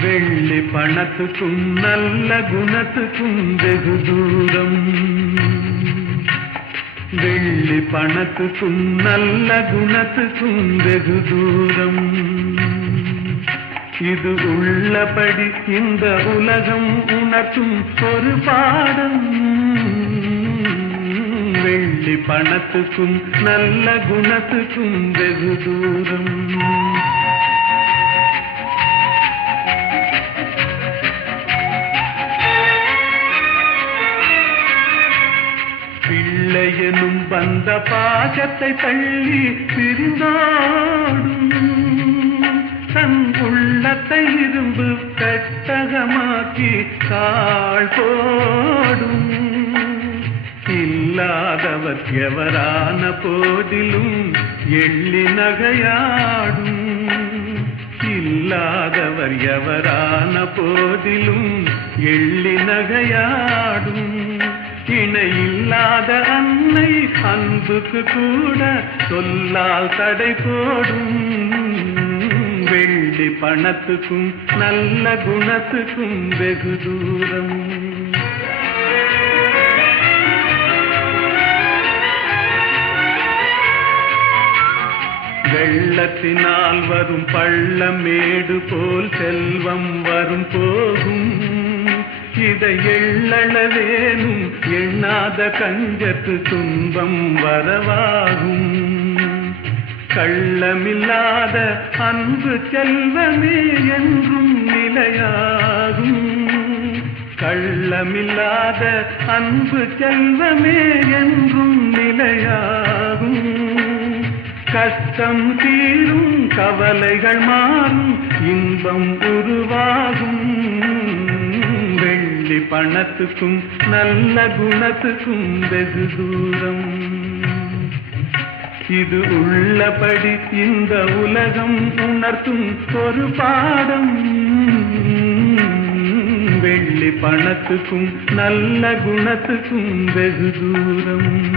வெள்ளி பணத்துக்கும் நல்ல குணத்துக்கும் வெகு தூரம். வெள்ளி பணத்துக்கும் நல்ல குணத்துக்கும் வெகு தூரம். இது உள்ளபடி இந்த உலகம் உணர்த்தும் ஒரு பாடம். வெள்ளி பணத்துக்கும் நல்ல குணத்துக்கும் வெகு தூரம். வந்த பாசத்தை தள்ளி பிரிந்தாடும். தன் உள்ளத்தை இரும்பு கட்டகமாக்கி கால் போடும். இல்லாதவர் எவரான போதிலும் எள்ளி நகையாடும். இல்லாதவர் எவரான போதிலும் எள்ளி நகையாடும். இணையில்லாத அன்னை அன்புக்கு கூட சொல்லால் தடை போடும். வெள்ளி பணத்துக்கும் நல்ல குணத்துக்கும் வெகு தூரம். வெள்ளத்தினால் வரும் பள்ளமேடு போல் செல்வம் வரும் போகும். இதை எள்ளளவேனும் எண்ணாத கஞ்சத்து துன்பம் வரவாகும். கள்ளமில்லாத அன்பு செல்வமே என்றும் நிலையாகும். கள்ளமில்லாத அன்பு செல்வமே என்றும் நிலையாகும். கஷ்டம் தீரும் கவலைகள் மாறும் இன்பம் உருவாகும். பணத்துக்கும் நல்ல குணத்துக்கும் வெகு தூரம். இது உள்ளபடி இந்த உலகம் உணர்த்தும் ஒரு பாடம். வெள்ளி பணத்துக்கும் நல்ல குணத்துக்கும் வெகு தூரம்.